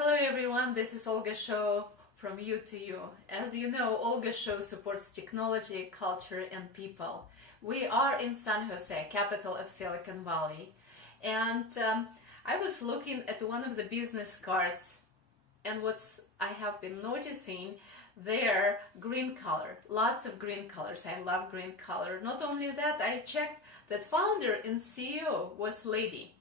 Hello everyone, this is Olga Show from You to You. As you know, Olga Show supports technology, culture and people. We are in San Jose, capital of Silicon Valley, and I was looking at one of the business cards, and I have been noticing there, green color, lots of green colors. I love green color. Not only that, I checked that founder and CEO was lady.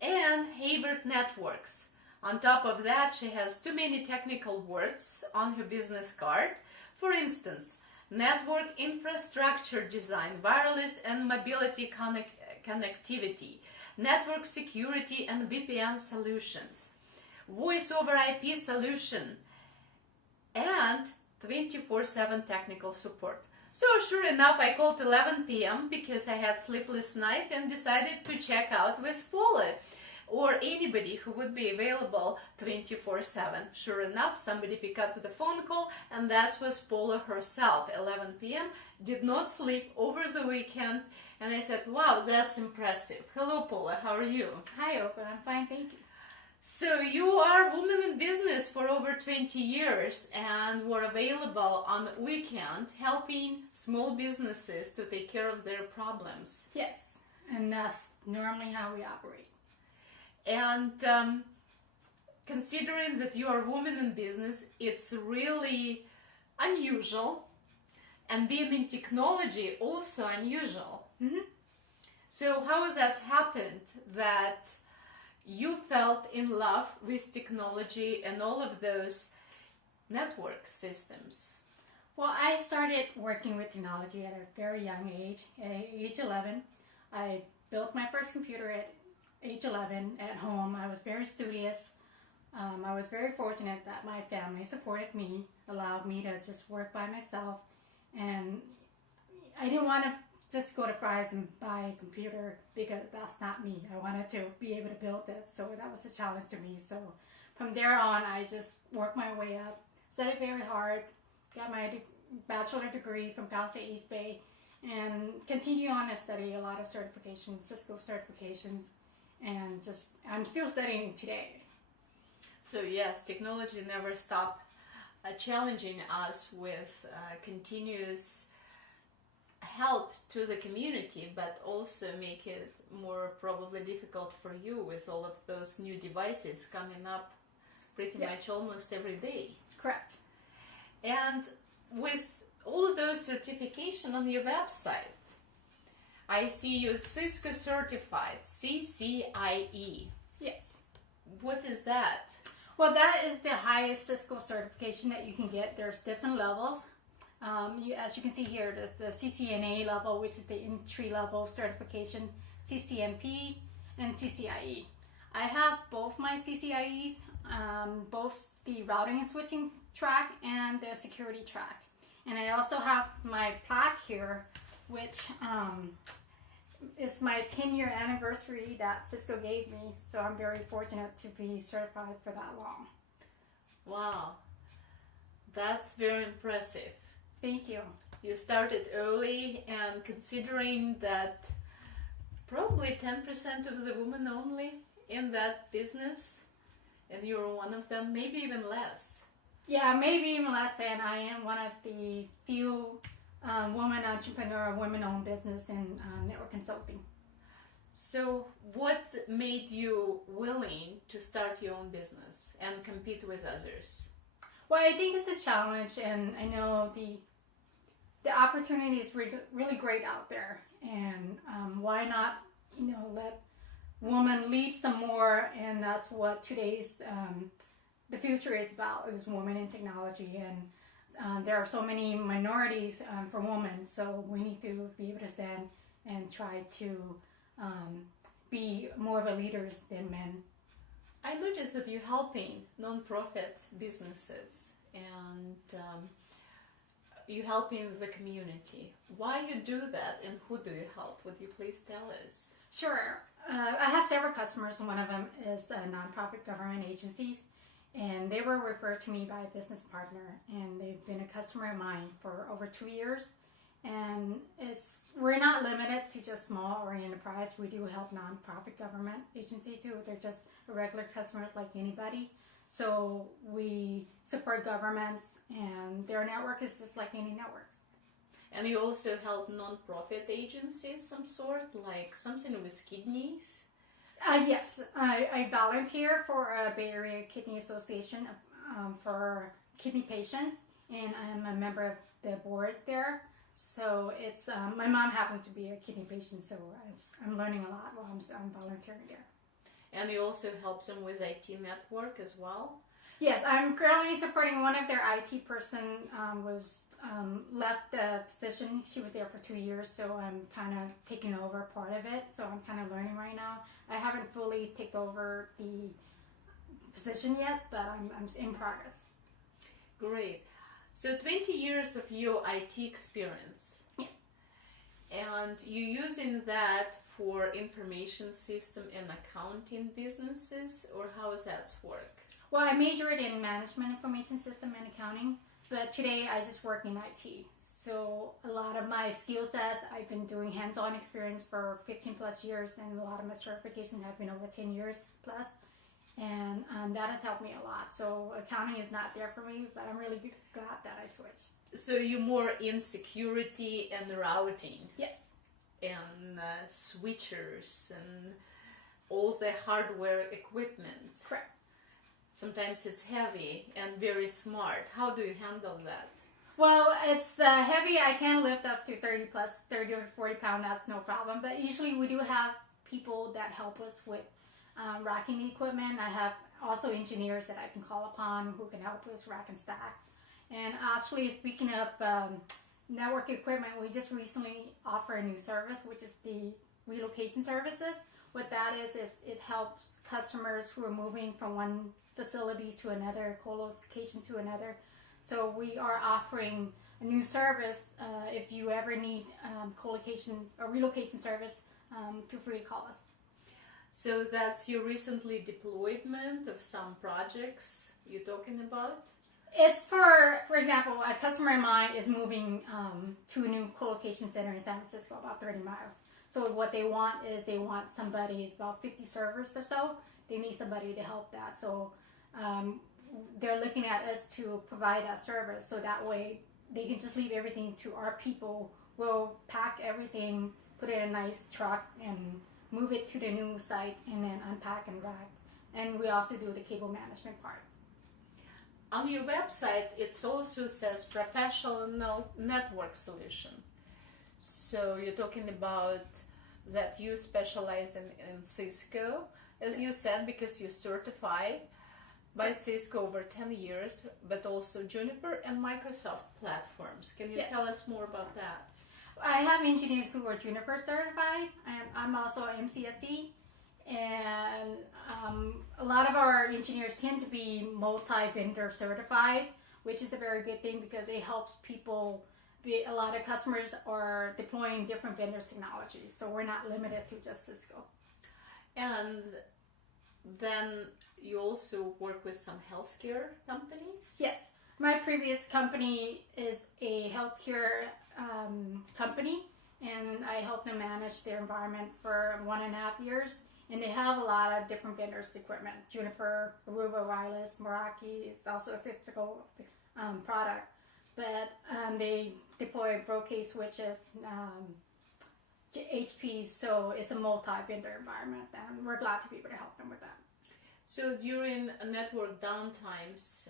And Hayward Networks. On top of that, she has too many technical words on her business card. For instance, network infrastructure design, wireless and mobility connectivity, network security and VPN solutions, voice over IP solution, and 24/7 technical support. So sure enough, I called 11 p.m. because I had sleepless night and decided to check out with Paula or anybody who would be available 24/7. Sure enough, somebody picked up the phone call, and that was Paula herself. 11 p.m. Did not sleep over the weekend, and I said, wow, that's impressive. Hello, Paula, how are you? Hi, Oprah. I'm fine, thank you. So you are a woman in business for over 20 years and were available on weekend helping small businesses to take care of their problems. Yes, and that's normally how we operate. And considering that you are a woman in business, it's really unusual, and being in technology also unusual. Mm-hmm. So how has that happened that you felt in love with technology and all of those network systems? Well, I started working with technology at a very young age. At age 11, I built my first computer at age 11 at home. I was very studious. I was very fortunate that my family supported me, allowed me to just work by myself, and I didn't want to just go to Fry's and buy a computer because that's not me. I wanted to be able to build this, so that was a challenge to me. So from there on, I just worked my way up, studied very hard, got my bachelor degree from Cal State East Bay, and continue on to study a lot of certifications, Cisco certifications, and I'm still studying today. So yes, technology never stopped challenging us with continuous help to the community, but also make it more probably difficult for you with all of those new devices coming up pretty much almost every day. Correct. And with all of those certification on your website, I see you Cisco certified, CCIE. Yes. What is that? Well, that is the highest Cisco certification that you can get. There's different levels. As you can see here, there's the CCNA level, which is the entry-level certification, CCNP, and CCIE. I have both my CCIEs, both the routing and switching track and the security track. And I also have my plaque here, which is my 10-year anniversary that Cisco gave me. So I'm very fortunate to be certified for that long. Wow, that's very impressive. Thank you. You started early, and considering that probably 10% of the women only in that business, and you're one of them, maybe even less. Yeah, maybe even less, and I am one of the few women entrepreneur, women-owned business in network consulting. So what made you willing to start your own business and compete with others? Well, I think it's a challenge, and I know the opportunity is really great out there, and why not, let women lead some more, and that's what today's the future is about, is women in technology, and there are so many minorities for women, so we need to be able to stand and try to be more of a leaders than men. I noticed that you're helping non-profit businesses, and you helping the community. Why you do that, and who do you help? Would you please tell us? Sure. I have several customers, and one of them is nonprofit government agencies, and they were referred to me by a business partner, and they've been a customer of mine for over 2 years. And we're not limited to just small or enterprise. We do help nonprofit government agency too. They're just a regular customer like anybody. So we support governments, and their network is just like any networks. And you also help non-profit agencies, some sort, like something with kidneys? Yes, I volunteer for a Bay Area Kidney Association for kidney patients, and I'm a member of the board there. So it's my mom happened to be a kidney patient, so I'm learning a lot while I'm volunteering there. And you also help them with IT network as well? Yes, I'm currently supporting one of their IT person left the position. She was there for 2 years, so I'm kind of taking over part of it. So I'm kind of learning right now. I haven't fully taken over the position yet, but I'm in progress. Great. So 20 years of your IT experience. Yes. And you're using that for information system and accounting businesses, or how does that work? Well, I majored in management information system and accounting, but today I just work in IT. So a lot of my skill sets, I've been doing hands-on experience for 15 plus years, and a lot of my certifications have been over 10 years plus. And that has helped me a lot. So accounting is not there for me, but I'm really glad that I switched. So you're more in security and routing? Yes. And switchers and all the hardware equipment? Correct. Sometimes it's heavy and very smart. How do you handle that? Well, it's heavy. I can lift up to 30 or 40 pounds. That's no problem. But usually we do have people that help us with racking the equipment. I have also engineers that I can call upon who can help us rack and stack. And actually, speaking of network equipment, we just recently offer a new service, which is the relocation services. What that is it helps customers who are moving from one facility to another, co-location to another. So we are offering a new service. If you ever need co-location or relocation service, feel free to call us. So that's your recently deployment of some projects you're talking about? It's for example, a customer of mine is moving to a new co-location center in San Francisco, about 30 miles. So what they want is they want somebody, about 50 servers or so. They need somebody to help that. So they're looking at us to provide that service. So that way they can just leave everything to our people. We'll pack everything, put it in a nice truck, and move it to the new site, and then unpack and rack. And we also do the cable management part. On your website, it also says professional network solution. So you're talking about that you specialize in Cisco, as you said, because you're certified by Cisco over 10 years, but also Juniper and Microsoft platforms. Can you Yes. tell us more about that? I have engineers who are Juniper certified. I'm also MCSE. And a lot of our engineers tend to be multi-vendor certified, which is a very good thing because it helps people. A lot of customers are deploying different vendors' technologies, so we're not limited to just Cisco. And then you also work with some healthcare companies? Yes. My previous company is a healthcare company, and I helped them manage their environment for 1.5 years. And they have a lot of different vendors' equipment. Juniper, Aruba Wireless, Meraki is also a Cisco product. But they deploy Brocade switches, HP, so it's a multi-vendor environment, and we're glad to be able to help them with that. So during network downtimes,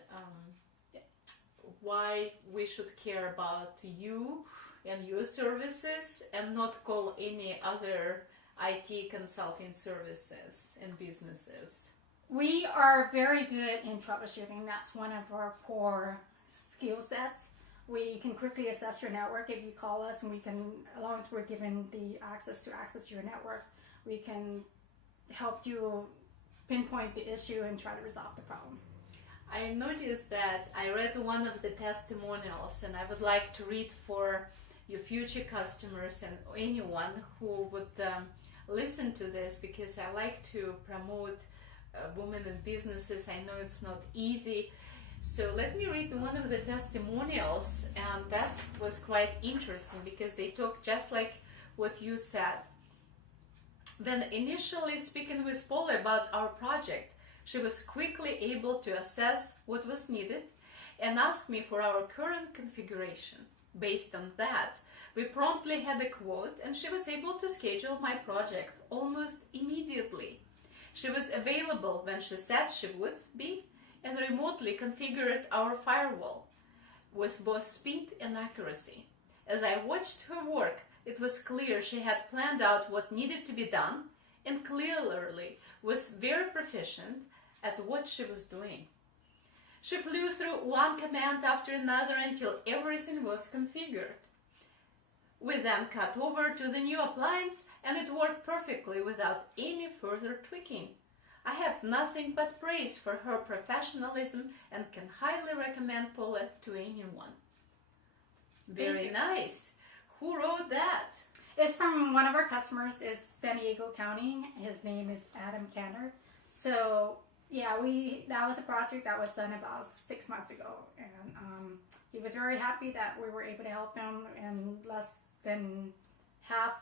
why we should care about you and your services and not call any other IT consulting services and businesses? We are very good in troubleshooting. That's one of our core skill sets. We can quickly assess your network if you call us, and we can, as long as we're given the access to your network, we can help you pinpoint the issue and try to resolve the problem. I noticed that I read one of the testimonials, and I would like to read for your future customers and anyone who would listen to this, because I like to promote women in businesses. I know it's not easy. So let me read one of the testimonials, and that was quite interesting because they talk just like what you said. Then initially speaking with Paula about our project, She was quickly able to assess what was needed and asked me for our current configuration. Based on that, we promptly had a quote and she was able to schedule my project almost immediately. She was available when she said she would be and remotely configured our firewall with both speed and accuracy. As I watched her work, it was clear she had planned out what needed to be done and clearly was very proficient at what she was doing. She flew through one command after another until everything was configured. We then cut over to the new appliance and it worked perfectly without any further tweaking. I have nothing but praise for her professionalism and can highly recommend Paula to anyone. Very nice. Who wrote that? It's from one of our customers, is San Diego County. His name is Adam Cantor. So yeah, that was a project that was done about 6 months ago, and he was very happy that we were able to help him in less than half.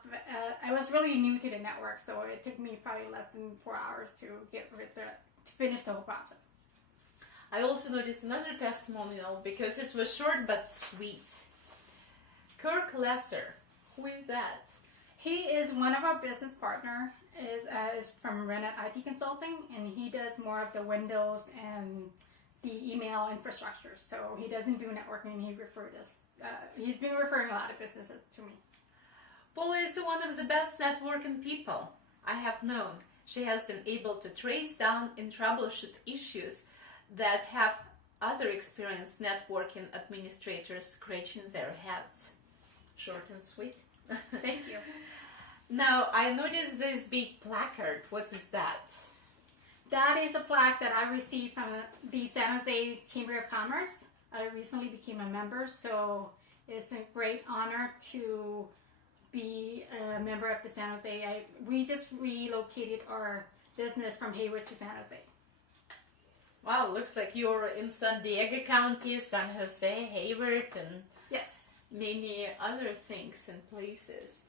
I was really new to the network, so it took me probably less than 4 hours to finish the whole project. I also noticed another testimonial because it was short but sweet. Kirk Lesser, who is that? He is one of our business partners. Is from Rennet IT Consulting, and he does more of the Windows and the email infrastructure. So he doesn't do networking. He's been referring a lot of businesses to me. Paula is one of the best networking people I have known. She has been able to trace down and troubleshoot issues that have other experienced networking administrators scratching their heads. Short and sweet. Thank you. Now, I noticed this big placard. What is that? That is a plaque that I received from the San Jose Chamber of Commerce. I recently became a member, so it's a great honor to be a member of the San Jose. We just relocated our business from Hayward to San Jose. Wow, looks like you're in San Diego County, San Jose, Hayward, and yes, many other things and places.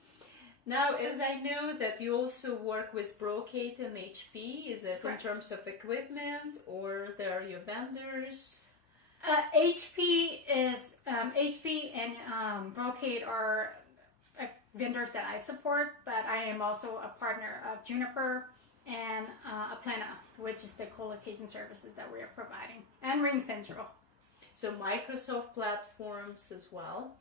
Now, as I know that you also work with Brocade and HP, is it correct. In terms of equipment or they are your vendors? HP and Brocade are vendors that I support, but I am also a partner of Juniper and Aplena, which is the co-location services that we are providing, and RingCentral. So Microsoft platforms as well?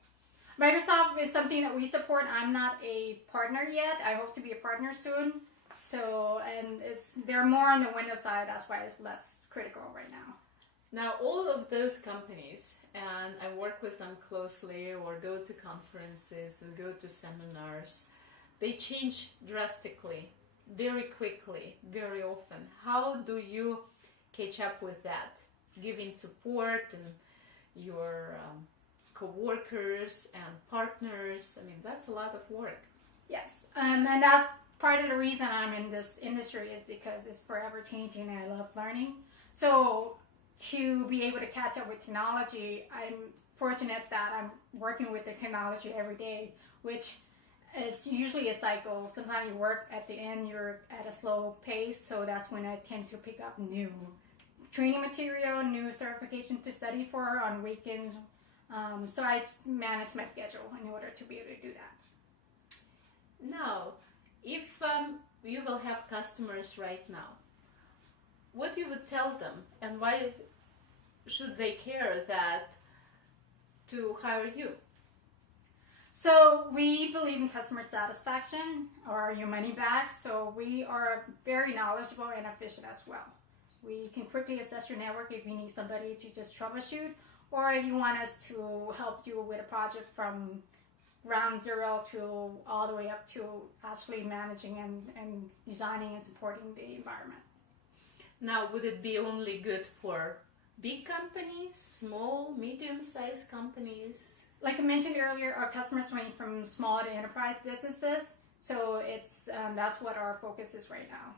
Microsoft is something that we support. I'm not a partner yet. I hope to be a partner soon. So, and they're more on the Windows side. That's why it's less critical right now. Now, all of those companies, and I work with them closely or go to conferences and go to seminars, they change drastically, very quickly, very often. How do you catch up with that? Giving support and your co-workers and partners. I mean, that's a lot of work. Yes, and that's part of the reason I'm in this industry is because it's forever changing and I love learning. So to be able to catch up with technology, I'm fortunate that I'm working with the technology every day, which is usually a cycle. Sometimes you work at the end, you're at a slow pace, so that's when I tend to pick up new training material, new certifications to study for on weekends. So I manage my schedule in order to be able to do that. Now, if you will have customers right now, what you would tell them and why should they care that to hire you? So we believe in customer satisfaction or your money back. So we are very knowledgeable and efficient as well. We can quickly assess your network if you need somebody to just troubleshoot, or if you want us to help you with a project from ground zero to all the way up to actually managing and designing and supporting the environment. Now, would it be only good for big companies, small, medium-sized companies? Like I mentioned earlier, our customers range from small to enterprise businesses, so it's that's what our focus is right now.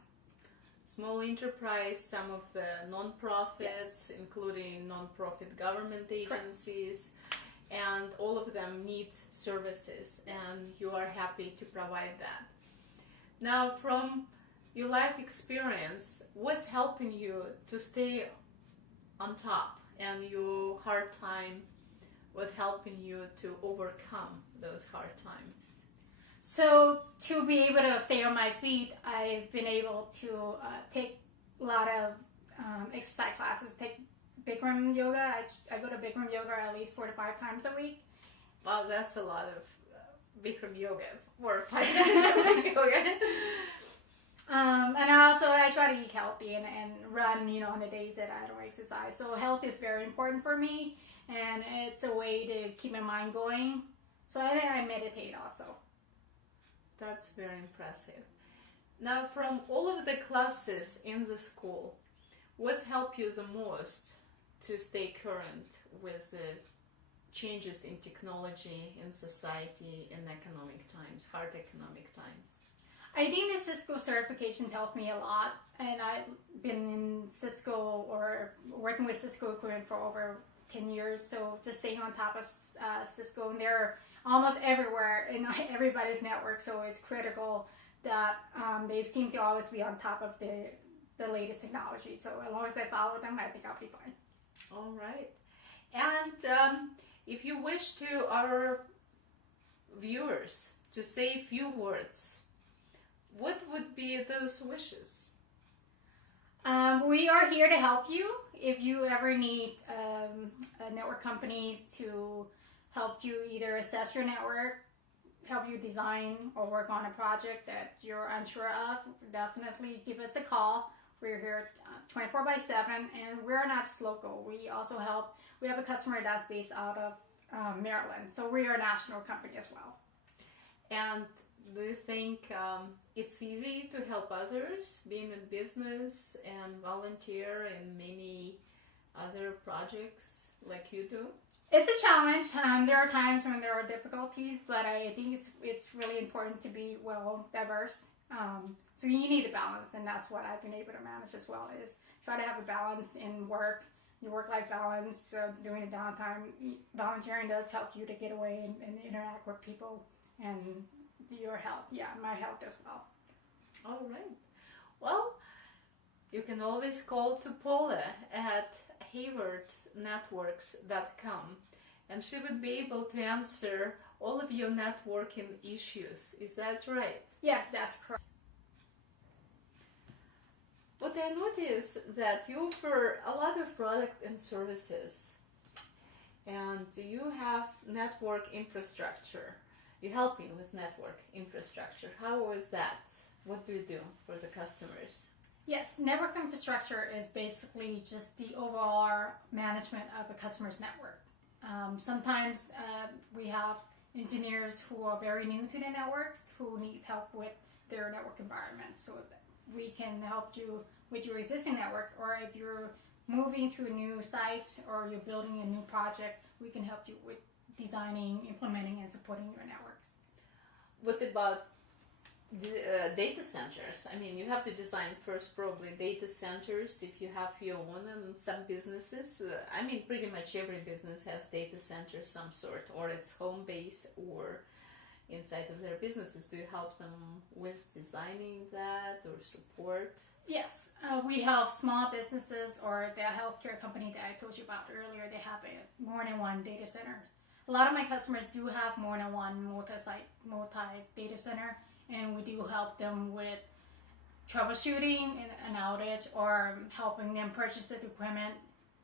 Small enterprise, some of the non-profits, yes, including non-profit government agencies, and all of them need services, and you are happy to provide that. Now, from your life experience, what's helping you to stay on top, and your hard time, what helping you to overcome those hard times? So to be able to stay on my feet, I've been able to take a lot of exercise classes, take Bikram yoga. I go to Bikram yoga at least 4 to 5 times a week. Wow, that's a lot of Bikram yoga, 4 or 5 times a week yoga. And I try to eat healthy and run, on the days that I don't exercise. So health is very important for me, and it's a way to keep my mind going. So I think I meditate also. That's very impressive. Now, from all of the classes in the school, what's helped you the most to stay current with the changes in technology, in society, in economic times, hard economic times? I think the Cisco certification helped me a lot, and I've been in Cisco or working with Cisco equipment for over 10 years, so just staying on top of Cisco, and they're almost everywhere in everybody's network, so it's critical that they seem to always be on top of the latest technology. So as long as I follow them, I think I'll be fine. All right. And if you wish to our viewers to say a few words, what would be those wishes? We are here to help you. If you ever need a network company to help you either assess your network, help you design or work on a project that you're unsure of, definitely give us a call. We're here 24/7, and we're not just local. We also help. We have a customer that's based out of Maryland, so we are a national company as well. And do you think it's easy to help others, being in business and volunteer in many other projects like you do? It's a challenge. There are times when there are difficulties, but I think it's really important to be well diverse. So you need a balance, and that's what I've been able to manage as well, is try to have a balance in work, your work-life balance, during the downtime. Volunteering does help you to get away and interact with people and your health. Yeah, my health as well. All right. Well, you can always call to Paula at haywardnetworks.com, and she would be able to answer all of your networking issues. Is that right? Yes, that's correct. But I noticed that you offer a lot of product and services, and you have network infrastructure. You're helping with network infrastructure. How is that? What do you do for the customers? Yes, network infrastructure is basically just the overall management of a customer's network. Sometimes we have engineers who are very new to the networks who need help with their network environment. So we can help you with your existing networks, or if you're moving to a new site or you're building a new project, we can help you with designing, implementing, and supporting your networks. What about data centers? I mean, you have to design first probably data centers if you have your own, and some businesses, I mean, pretty much every business has data centers some sort, or it's home base or inside of their businesses. Do you help them with designing that or support? Yes, we help small businesses or the healthcare company that I told you about earlier. They have more than one data center. A lot of my customers do have more than one multi-data center, and we do help them with troubleshooting an outage, or helping them purchase the equipment,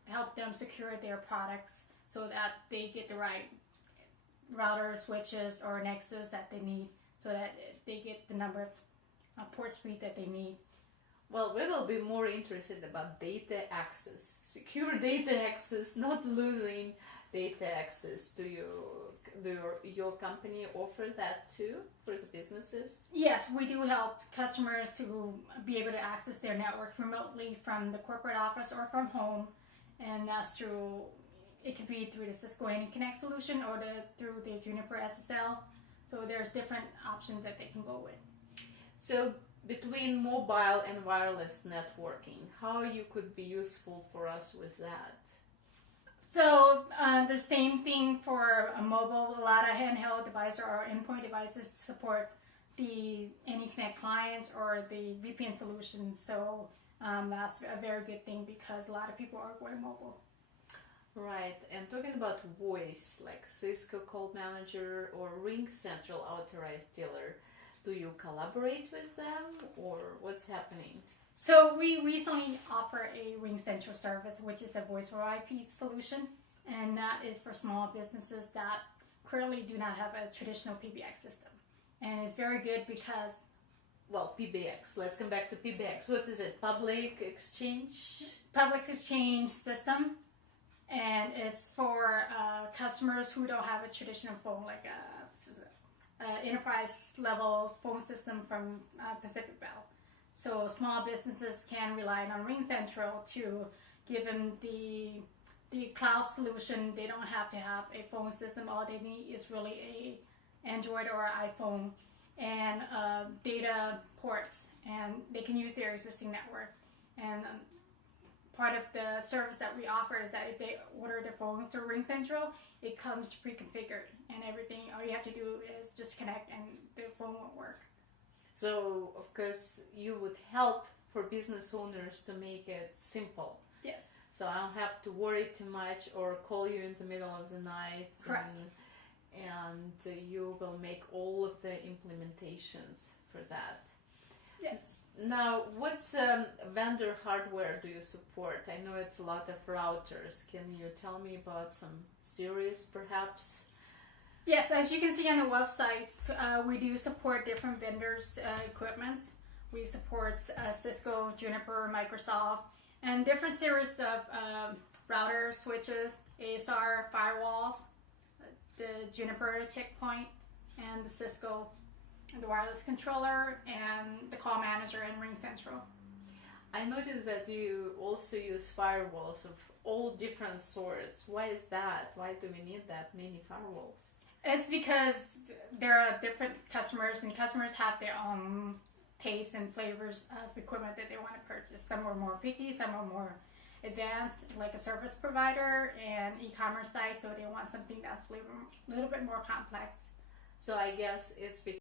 help them secure their products so that they get the right router, switches, or nexus that they need, so that they get the number of port speed that they need. Well, we will be more interested about data access, secure data access, not losing data access. Do your company offer that too for the businesses? Yes, we do help customers to be able to access their network remotely from the corporate office or from home, and that's through, it could be through the Cisco AnyConnect solution or through the Juniper SSL. So there's different options that they can go with. So between mobile and wireless networking, how you could be useful for us with that? So the same thing for a mobile. A lot of handheld devices or endpoint devices support the AnyConnect clients or the VPN solutions. So that's a very good thing because a lot of people are going mobile. Right, and talking about voice, like Cisco Call Manager or RingCentral Authorized Dealer, do you collaborate with them or what's happening? So we recently offer a RingCentral service, which is a voice over IP solution, and that is for small businesses that currently do not have a traditional PBX system. And it's very good because... Well, PBX. Let's come back to PBX. What is it? Public Exchange? Public Exchange system. And it's for customers who don't have a traditional phone, like a enterprise level phone system from Pacific Bell. So small businesses can rely on RingCentral to give them the cloud solution. They don't have to have a phone system. All they need is really a Android or iPhone and data ports, and they can use their existing network. And part of the service that we offer is that if they order their phones through RingCentral, it comes pre-configured and everything. All you have to do is just connect and the phone won't work. So, of course, you would help for business owners to make it simple. Yes. So I don't have to worry too much or call you in the middle of the night. Correct. And you will make all of the implementations for that. Yes. Now, what's vendor hardware do you support? I know it's a lot of routers. Can you tell me about some series, perhaps? Yes, as you can see on the websites, we do support different vendors' equipment. We support Cisco, Juniper, Microsoft, and different series of routers, switches, ASR, firewalls, the Juniper checkpoint, and the Cisco, and the wireless controller, and the call manager and RingCentral. I noticed that you also use firewalls of all different sorts. Why is that? Why do we need that many firewalls? It's because there are different customers, and customers have their own tastes and flavors of equipment that they want to purchase. Some are more picky, some are more advanced, like a service provider and e-commerce site, so they want something that's a little bit more complex. So I guess it's because